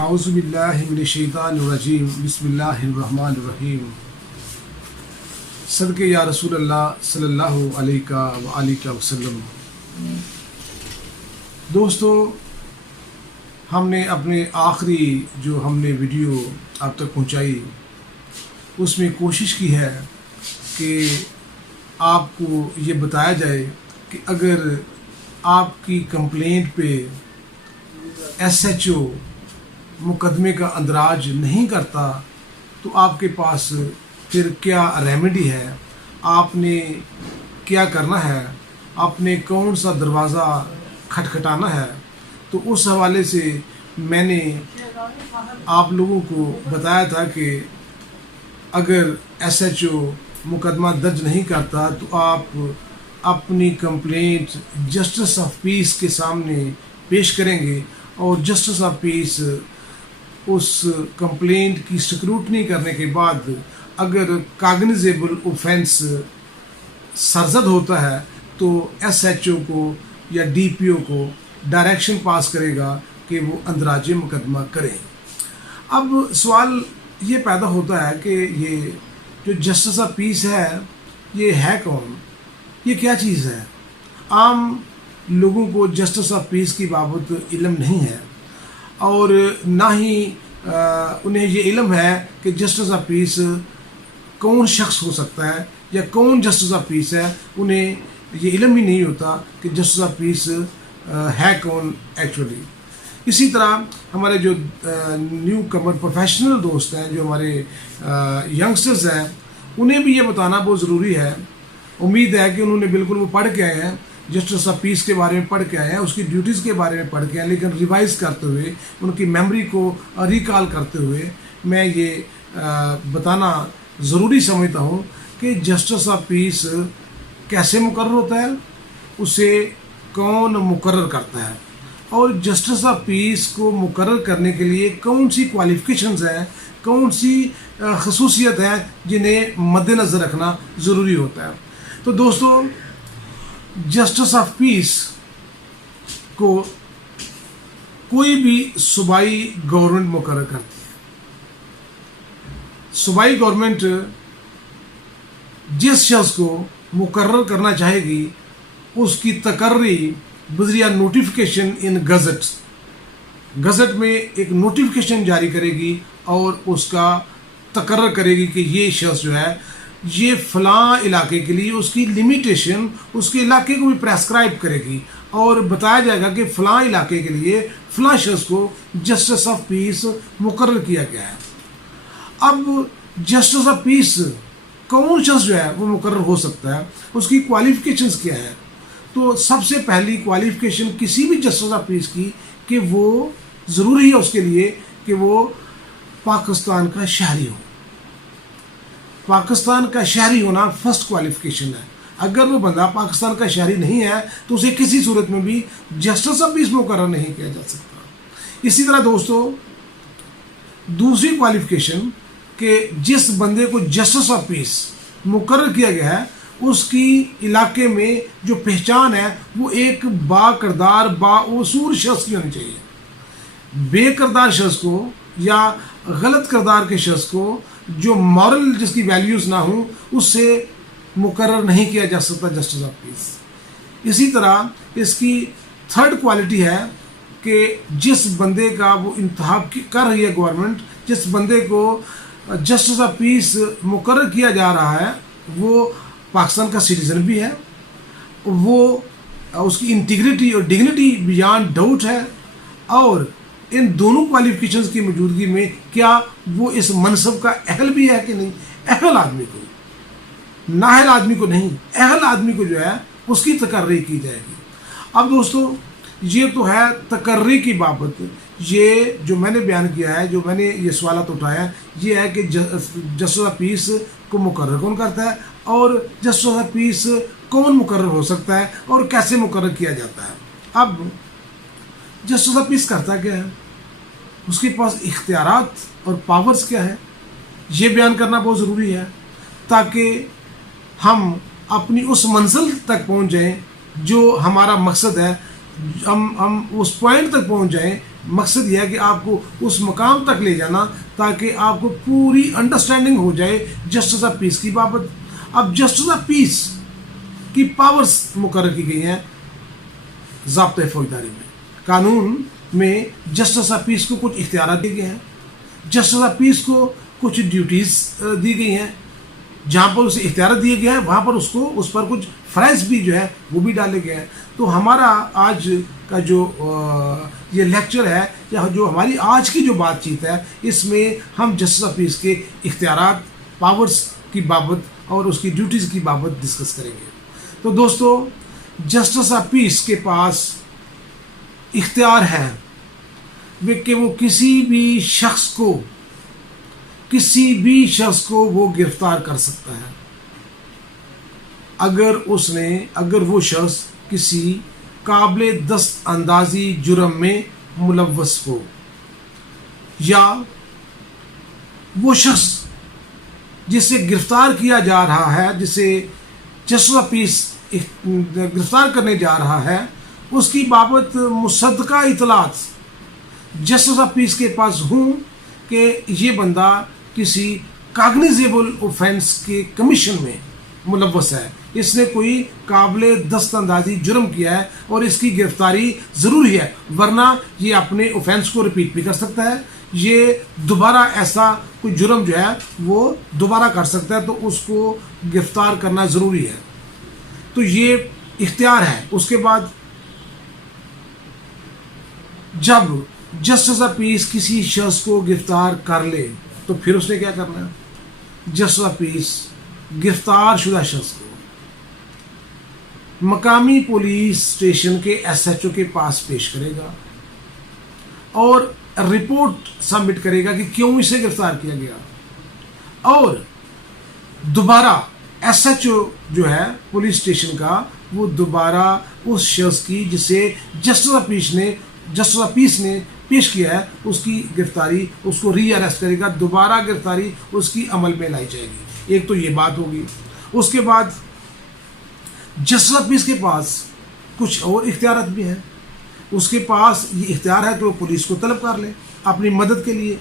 اعوذ باللہ من الشیطان الرجیم بسم اللہ الرحمن الرحیم صدق یا رسول اللہ صلی اللہ علیہ وآلہ وسلم۔ دوستو، ہم نے اپنے آخری جو ہم نے ویڈیو آپ تک پہنچائی اس میں کوشش کی ہے کہ آپ کو یہ بتایا جائے کہ اگر آپ کی کمپلینٹ پہ ایس ایچ او مقدمے کا اندراج نہیں کرتا تو آپ کے پاس پھر کیا ریمیڈی ہے، آپ نے کیا کرنا ہے، آپ نے کون سا دروازہ کھٹکھٹانا ہے۔ تو اس حوالے سے میں نے آپ لوگوں کو بتایا تھا کہ اگر ایس ایچ او مقدمہ درج نہیں کرتا تو آپ اپنی کمپلینٹ جسٹس آف پیس کے سامنے پیش کریں گے، اور جسٹس آف پیس اس کمپلینٹ کی سکروٹنی کرنے کے بعد اگر کاگنیزیبل اوفینس سرزد ہوتا ہے تو ایس ایچ او کو یا ڈی پی او کو ڈائریکشن پاس کرے گا کہ وہ اندراج مقدمہ کریں۔ اب سوال یہ پیدا ہوتا ہے کہ یہ جو جسٹس آف پیس ہے یہ ہے کون، یہ کیا چیز ہے؟ عام لوگوں کو جسٹس آف پیس کی بابت علم نہیں ہے، اور نہ ہی انہیں یہ علم ہے کہ جسٹس آف پیس کون شخص ہو سکتا ہے یا کون جسٹس آف پیس ہے۔ انہیں یہ علم ہی نہیں ہوتا کہ جسٹس آف پیس ہے کون ایکچولی۔ اسی طرح ہمارے جو نیو کمر پروفیشنل دوست ہیں، جو ہمارے ینگسٹرز ہیں، انہیں بھی یہ بتانا بہت ضروری ہے۔ امید ہے کہ انہوں نے بالکل وہ پڑھ کے آئے ہیں، جسٹس آف پیس کے بارے میں پڑھ کے آئے ہیں، اس کی ڈیوٹیز کے بارے میں پڑھ کے آئے ہیں، لیکن ریوائز کرتے ہوئے، ان کی میموری کو ریکال کرتے ہوئے میں یہ بتانا ضروری سمجھتا ہوں کہ جسٹس آف پیس کیسے مقرر ہوتا ہے، اسے کون مقرر کرتا ہے، اور جسٹس آف پیس کو مقرر کرنے کے لیے کون سی کوالیفیکیشنز ہیں، کون سی خصوصیت ہیں جنہیں مد نظر رکھنا ضروری ہوتا ہے۔ تو دوستو، جسٹس آف پیس کو کوئی بھی صوبائی گورنمنٹ مقرر کرتی ہے۔ صوبائی گورنمنٹ جس شخص کو مقرر کرنا چاہے گی اس کی تقرری بذریعہ نوٹیفیکیشن ان گزٹ میں ایک نوٹیفیکیشن جاری کرے گی اور اس کا تقرر کرے گی کہ یہ شخص جو ہے یہ فلاں علاقے کے لیے اس کی لمیٹیشن اس کے علاقے کو بھی پریسکرائب کرے گی، اور بتایا جائے گا کہ فلاں علاقے کے لیے فلاں شخص کو جسٹس آف پیس مقرر کیا گیا ہے۔ اب جسٹس آف پیس کون شخص جو ہے وہ مقرر ہو سکتا ہے، اس کی کوالیفیکیشنز کیا ہے؟ تو سب سے پہلی کوالیفیکیشن کسی بھی جسٹس آف پیس کی کہ وہ ضروری ہے اس کے لیے کہ وہ پاکستان کا شہری ہو۔ پاکستان کا شہری ہونا فرسٹ کوالیفیکیشن ہے۔ اگر وہ بندہ پاکستان کا شہری نہیں ہے تو اسے کسی صورت میں بھی جسٹس آف پیس مقرر نہیں کیا جا سکتا۔ اسی طرح دوستو، دوسری کوالیفیکیشن کہ جس بندے کو جسٹس آف پیس مقرر کیا گیا ہے اس کی علاقے میں جو پہچان ہے وہ ایک با کردار با اصول شخص کی ہونی چاہیے۔ بے کردار شخص کو یا غلط کردار کے شخص کو جو مورل جس کی ویلیوز نہ ہوں اس سے مقرر نہیں کیا جا سکتا جسٹس آف پیس۔ اسی طرح اس کی تھرڈ کوالٹی ہے کہ جس بندے کا وہ انتخاب کر رہی ہے گورنمنٹ، جس بندے کو جسٹس آف پیس مقرر کیا جا رہا ہے وہ پاکستان کا سٹیزن بھی ہے، وہ اس کی انٹیگریٹی اور ڈگنیٹی بیانڈ ڈاؤٹ ہے، اور ان دونوں کوالیفیکیشنز کی موجودگی میں کیا وہ اس منصب کا اہل بھی ہے کہ نہیں۔ اہل آدمی کو، نااہل آدمی کو نہیں، اہل آدمی کو جو ہے اس کی تقرری کی جائے گی۔ اب دوستو، یہ تو ہے تقرری کی بابت۔ یہ جو میں نے بیان کیا ہے، جو میں نے یہ سوالات اٹھایا ہے، یہ ہے کہ جسٹس آف پیس کو مقرر کون کرتا ہے، اور جسٹس آف پیس کون مقرر ہو سکتا ہے اور کیسے مقرر کیا جاتا ہے۔ اب جسٹس آف پیس کرتا کیا ہے، اس کے پاس اختیارات اور پاورز کیا ہے، یہ بیان کرنا بہت ضروری ہے تاکہ ہم اپنی اس منزل تک پہنچ جائیں جو ہمارا مقصد ہے، ہم اس پوائنٹ تک پہنچ جائیں مقصد یہ ہے کہ آپ کو اس مقام تک لے جانا تاکہ آپ کو پوری انڈرسٹینڈنگ ہو جائے جسٹس آف پیس کی بابت۔ اب جسٹس آف پیس کی پاورز مقرر کی گئی ہیں ضابطۂ فوجداری میں۔ قانون میں جسٹس آف پیس کو کچھ اختیارات دیے گئے ہیں، جسٹس آف پیس کو کچھ ڈیوٹیز دی گئی ہیں، جہاں پر اسے اختیارات دیے گئے ہیں وہاں پر اس پر کچھ فرائض بھی جو ہے وہ بھی ڈالے گئے ہیں۔ تو ہمارا آج کا جو یہ لیکچر ہے یا جو ہماری آج کی جو بات چیت ہے، اس میں ہم جسٹس آف پیس کے اختیارات، پاورز کی بابت اور اس کی ڈیوٹیز کی بابت ڈسکس کریں گے۔ تو دوستو، جسٹس آف پیس کے پاس اختیار ہے کہ وہ کسی بھی شخص کو وہ گرفتار کر سکتا ہے اگر وہ شخص کسی قابل دست اندازی جرم میں ملوث ہو، یا وہ شخص جسے گرفتار کیا جا رہا ہے، جسے جسٹس آف پیس گرفتار کرنے جا رہا ہے، اس کی بابت مصدقہ اطلاعات جسٹس آف پیس کے پاس ہوں کہ یہ بندہ کسی کاگنیزیبل اوفینس کے کمیشن میں ملوث ہے، اس نے کوئی قابل دست اندازی جرم کیا ہے اور اس کی گرفتاری ضروری ہے، ورنہ یہ اپنے اوفینس کو ریپیٹ بھی کر سکتا ہے، یہ دوبارہ ایسا کوئی جرم جو ہے وہ دوبارہ کر سکتا ہے، تو اس کو گرفتار کرنا ضروری ہے۔ تو یہ اختیار ہے۔ اس کے بعد جب جسٹس آف پیس کسی شخص کو گرفتار کر لے تو پھر اس نے کیا کرنا ہے؟ جسٹس آف پیس گرفتار شدہ شخص کو مقامی پولیس اسٹیشن کے ایس ایچ او کے پاس پیش کرے گا اور رپورٹ سبمٹ کرے گا کہ کیوں اسے گرفتار کیا گیا، اور دوبارہ ایس ایچ او جو ہے پولیس اسٹیشن کا، وہ دوبارہ اس شخص کی جسے جسٹس آف پیس نے پیش کیا ہے اس کی گرفتاری، اس کو ری اریسٹ کرے گا، دوبارہ گرفتاری اس کی عمل میں لائی جائے گی۔ ایک تو یہ بات ہوگی۔ اس کے بعد جسٹس آف پیس کے پاس کچھ اور اختیارات بھی ہیں۔ اس کے پاس یہ اختیار ہے کہ وہ پولیس کو طلب کر لے اپنی مدد کے لیے۔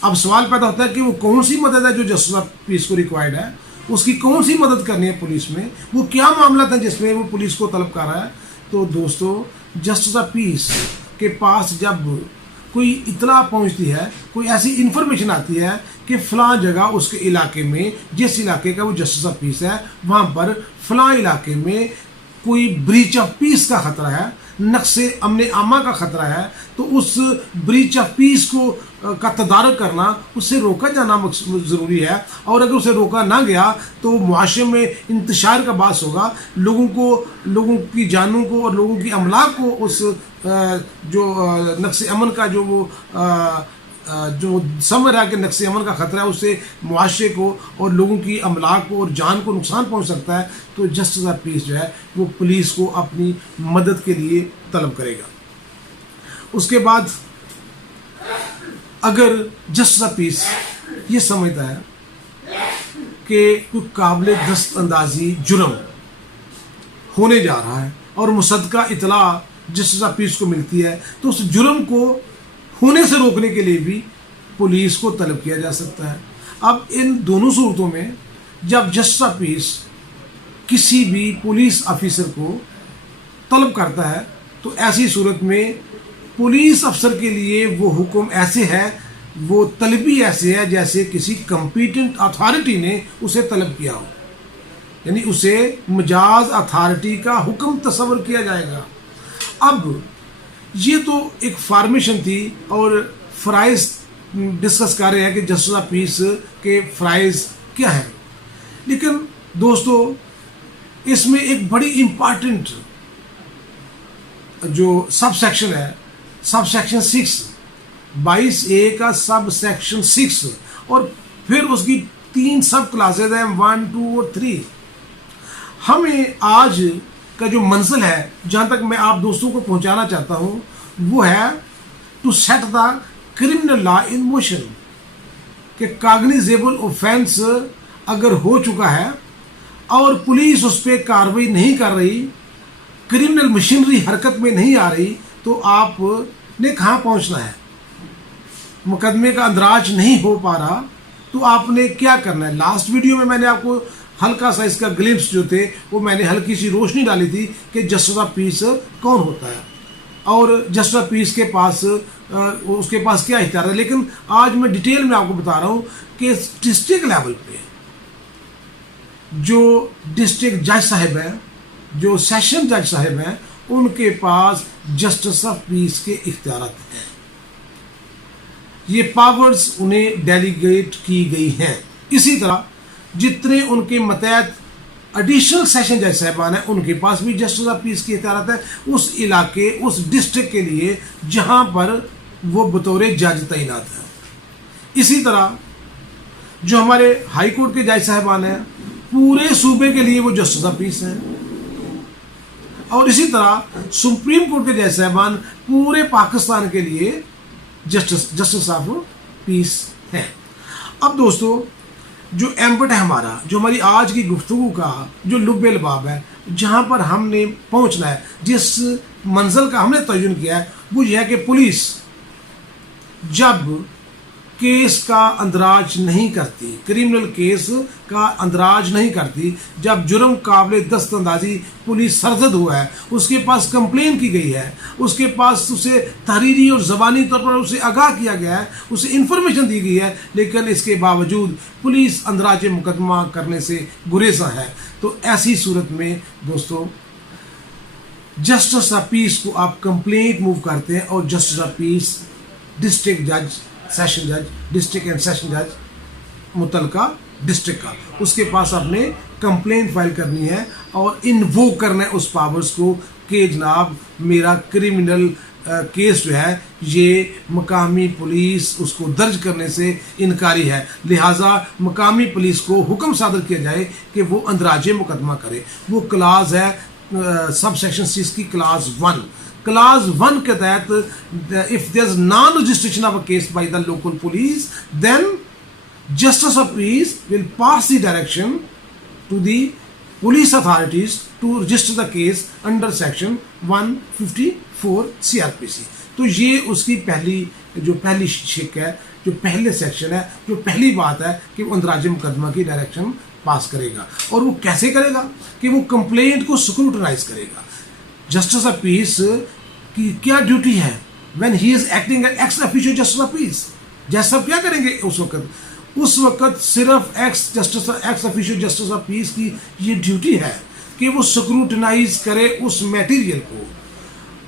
اب سوال پیدا ہوتا ہے کہ وہ کون سی مدد ہے جو جسٹس آف پیس کو ریکوائرڈ ہے، اس کی کون سی مدد کرنی ہے پولیس میں، وہ کیا معاملات ہیں جس میں وہ پولیس کو طلب کر رہا ہے۔ تو دوستو، جسٹس آف پیس کے پاس جب کوئی اطلاع پہنچتی ہے، کوئی ایسی انفارمیشن آتی ہے کہ فلاں جگہ اس کے علاقے میں، جس علاقے کا وہ جسٹس آف پیس ہے، وہاں پر فلاں علاقے میں کوئی بریچ آف پیس کا خطرہ ہے، نقص امن عامہ کا خطرہ ہے، تو اس بریچ آف پیس کو کا تدارک کرنا، اس سے روکا جانا ضروری ہے، اور اگر اسے روکا نہ گیا تو معاشرے میں انتشار کا باعث ہوگا، لوگوں کی جانوں کو اور لوگوں کی املاک کو اس جو نقص امن کا جو سمجھ رہا ہے کہ نقص امن کا خطرہ ہے، اس سے معاشرے کو اور لوگوں کی املاک کو اور جان کو نقصان پہنچ سکتا ہے، تو جسٹس آف پیس جو ہے وہ پولیس کو اپنی مدد کے لیے طلب کرے گا۔ اس کے بعد اگر جسٹس آف پیس یہ سمجھتا ہے کہ کوئی قابل دست اندازی جرم ہونے جا رہا ہے اور مصدقہ اطلاع جسٹس آف پیس کو ملتی ہے، تو اس جرم کو ہونے سے روکنے کے لیے بھی پولیس کو طلب کیا جا سکتا ہے۔ اب ان دونوں صورتوں میں جب جسٹس آف پیس کسی بھی پولیس آفیسر کو طلب کرتا ہے، تو ایسی صورت میں پولیس افسر کے لیے وہ حکم ایسے ہے، وہ طلبی ایسے ہے جیسے کسی کمپیٹنٹ اتھارٹی نے اسے طلب کیا ہو، یعنی اسے مجاز اتھارٹی کا حکم تصور کیا جائے گا۔ اب یہ تو ایک فارمیشن تھی اور فرائض ڈسکس کر رہے ہیں کہ جسٹس آف پیس کے فرائض کیا ہیں، لیکن دوستو اس میں ایک بڑی امپارٹنٹ جو سب سیکشن ہے، سب سیکشن 6 22A کا سب سیکشن 6، اور پھر اس کی 3 سب کلاسز ہیں 1 2 اور 3۔ ہمیں آج کا جو منزل ہے، جہاں تک میں آپ دوستوں کو پہنچانا چاہتا ہوں، وہ ہے to set the criminal law in motion, کہ کاگنیزیبل اوفینس اگر ہو چکا ہے اور پولیس اس پہ کارروائی نہیں کر رہی، کرمنل مشینری حرکت میں نہیں آ رہی، تو آپ نے کہاں پہنچنا ہے، مقدمے کا اندراج نہیں ہو پا رہا، تو آپ نے کیا کرنا ہے. لاسٹ ویڈیو میں نے آپ کو ہلکا سا اس کا گلمپس جو تھے وہ میں نے ہلکی سی روشنی ڈالی تھی کہ جسٹس آف پیس کون ہوتا ہے اور جسٹس آف پیس کے پاس اس کے پاس کیا اختیار ہے. لیکن آج میں ڈیٹیل میں آپ کو بتا رہا ہوں کہ ڈسٹرکٹ لیول پہ جو ڈسٹرکٹ جج صاحب ہیں، جو سیشن جج صاحب ہیں، ان کے پاس جسٹس آف پیس کے اختیارات ہیں. یہ پاورز انہیں ڈیلیگیٹ کی گئی ہیں. اسی طرح جتنے ان کے متحد ایڈیشنل سیشن جج صاحبان ہیں، ان کے پاس بھی جسٹس آف پیس کی اختیارات ہیں اس علاقے، اس ڈسٹرکٹ کے لیے جہاں پر وہ بطور جج تعینات ہیں. اسی طرح جو ہمارے ہائی کورٹ کے جج صاحبان ہیں، پورے صوبے کے لیے وہ جسٹس آف پیس ہیں. اور اسی طرح سپریم کورٹ کے جج صاحبان پورے پاکستان کے لیے جسٹس آف پیس ہیں. اب دوستو، جو ایمبٹ ہے ہمارا، جو ہماری آج کی گفتگو کا جو لب لباب ہے، جہاں پر ہم نے پہنچنا ہے، جس منزل کا ہم نے تعین کیا ہے، وہ یہ ہے کہ پولیس جب کیس کا اندراج نہیں کرتی، کریمنل کیس کا اندراج نہیں کرتی، جب جرم قابل دست اندازی پولیس سرزد ہوا ہے، اس کے پاس کمپلین کی گئی ہے، اس کے پاس اسے تحریری اور زبانی طور پر اسے آگاہ کیا گیا ہے، اسے انفارمیشن دی گئی ہے، لیکن اس کے باوجود پولیس اندراج مقدمہ کرنے سے گریزاں ہے، تو ایسی صورت میں دوستو جسٹس آف پیس کو آپ کمپلینٹ موو کرتے ہیں، اور جسٹس آف پیس ڈسٹرکٹ جج، سیشن جج، ڈسٹرکٹ اینڈ سیشن جج متعلقہ ڈسٹرکٹ کا، اس کے پاس آپ نے کمپلینٹ فائل کرنی ہے اور انووک کرنا ہے اس پاورز کو کہ جناب میرا کریمنل کیس جو ہے یہ مقامی پولیس اس کو درج کرنے سے انکاری ہے، لہٰذا مقامی پولیس کو حکم صادر کیا جائے کہ وہ اندراج مقدمہ کرے. وہ کلاز ہے سب سیکشن 6 کی کلاز 1. کلاز 1 کے تحت if there is non-registration of a case by the local police, then Justice of Peace will pass the direction to the police authorities to register the case under section 154 CRPC. تو یہ اس کی پہلی شک ہے، جو پہلے سیکشن ہے، جو پہلی بات ہے کہ وہ اندراج مقدمہ کی ڈائریکشن پاس کرے گا. اور وہ کیسے کرے گا کہ وہ کمپلینٹ کو اسکروٹنائز کرے گا. جسٹس آف پیس کی کیا ڈیوٹی ہے when he is acting as ex officio justice of peace؟ جج صاحب کیا کریں گے اس وقت صرف x officio justice of peace کی یہ ڈیوٹی ہے کہ وہ اسکروٹنائز کرے اس میٹیریل کو،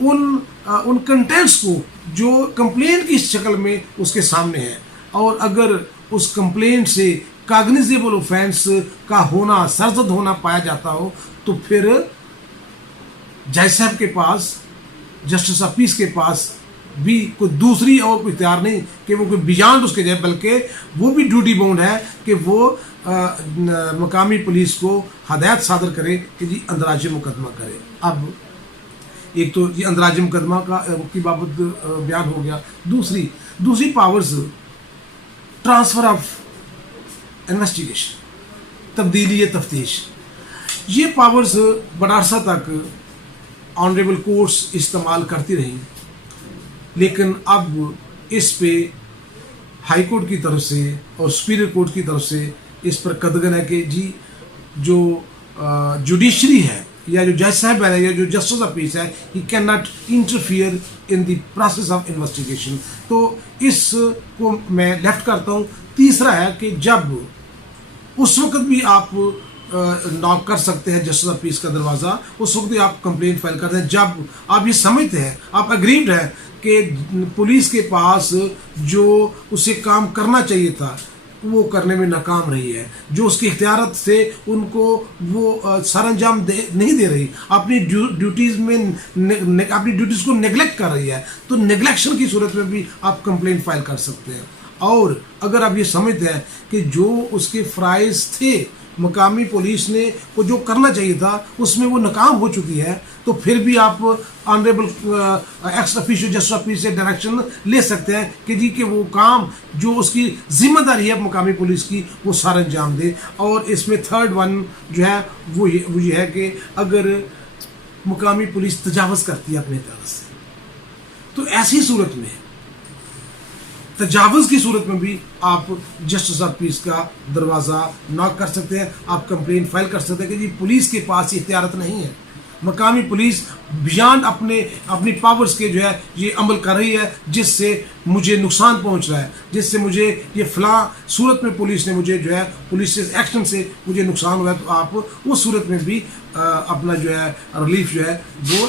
ان کنٹینٹس کو جو کمپلینٹ کی شکل میں اس کے سامنے ہے، اور اگر اس کمپلینٹ سے کاگنیزیبل اوفینس کا ہونا، سرزد ہونا پایا جاتا ہو، تو پھر جج صاحب کے پاس، جسٹس آف پیس کے پاس بھی کوئی دوسری اور کوئی اختیار نہیں کہ وہ کوئی بیانڈ اس کے جائے، بلکہ وہ بھی ڈیوٹی باؤنڈ ہے کہ وہ مقامی پولیس کو ہدایت صادر کرے کہ جی اندراج مقدمہ کرے. اب ایک تو یہ اندراج مقدمہ کی بابت بیان ہو گیا. دوسری پاورز ٹرانسفر آف انویسٹیگیشن، تبدیلی تفتیش. یہ پاورز بڑا عرصہ تک آنریبل کورٹس استعمال کرتی رہیں، لیکن اب اس پہ ہائی کورٹ کی طرف سے اور سپیریئر کورٹ کی طرف سے اس پر قدغن ہے کہ جی جو جوڈیشری ہے یا جو جج صاحب ہے یا جو جسٹس آف پیس ہے، he can not interfere in the process of investigation. تو اس کو میں لیفٹ کرتا ہوں. تیسرا ہے کہ جب اس وقت بھی آپ ناک کر سکتے ہیں جسٹس آف پیس کا دروازہ، اس وقت بھی آپ کمپلینٹ فائل کرتے ہیں جب آپ یہ سمجھتے ہیں، آپ اگریوڈ ہیں کہ پولیس کے پاس جو اسے کام کرنا چاہیے تھا وہ کرنے میں ناکام رہی ہے، جو اس کے اختیارات سے ان کو وہ سر انجام نہیں دے رہی، اپنی ڈیوٹیز کو نیگلیکٹ کر رہی ہے، تو نیگلیکشن کی صورت میں بھی آپ کمپلینٹ فائل کر سکتے ہیں. اور اگر آپ یہ سمجھتے ہیں کہ جو اس کے فرائض تھے، مقامی پولیس نے وہ جو کرنا چاہیے تھا اس میں وہ ناکام ہو چکی ہے، تو پھر بھی آپ honourable ex officio justice of peace سے ڈائریکشن لے سکتے ہیں کہ جی کہ وہ کام جو اس کی ذمہ داری ہے مقامی پولیس کی وہ سارا انجام دے. اور اس میں تھرڈ ون جو ہے وہ یہ ہے کہ اگر مقامی پولیس تجاوز کرتی ہے اپنے طرف سے، تو ایسی صورت میں تجاوز کی صورت میں بھی آپ جسٹس آف پیس کا دروازہ ناک کر سکتے ہیں، آپ کمپلین فائل کر سکتے ہیں کہ جی پولیس کے پاس یہ اختیارات نہیں ہے، مقامی پولیس بیان اپنی پاورز کے جو ہے یہ عمل کر رہی ہے، جس سے مجھے نقصان پہنچ رہا ہے، جس سے مجھے یہ فلاں صورت میں پولیس نے مجھے جو ہے پولیس ایکشن سے مجھے نقصان ہوا ہے، تو آپ اس صورت میں بھی اپنا جو ہے ریلیف جو ہے وہ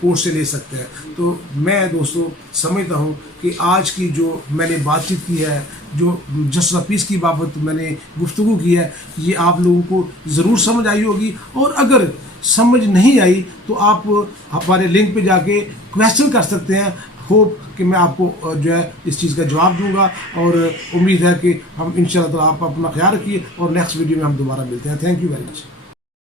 کورٹ سے لے سکتے ہیں۔ تو میں دوستو سمجھتا ہوں کہ آج کی جو میں نے بات چیت کی ہے، جو جسٹس آف پیس کی بابت میں نے گفتگو کی ہے، یہ آپ لوگوں کو ضرور سمجھ آئی ہوگی، اور اگر سمجھ نہیں آئی تو آپ ہمارے لنک پہ جا کے کویسچن کر سکتے ہیں، ہوپ کہ میں آپ کو جو ہے اس چیز کا جواب دوں گا، اور امید ہے کہ ہم انشاءاللہ تعالیٰ آپ اپنا خیال رکھیے، اور نیکسٹ ویڈیو میں ہم دوبارہ ملتے ہیں۔ Thank you very much.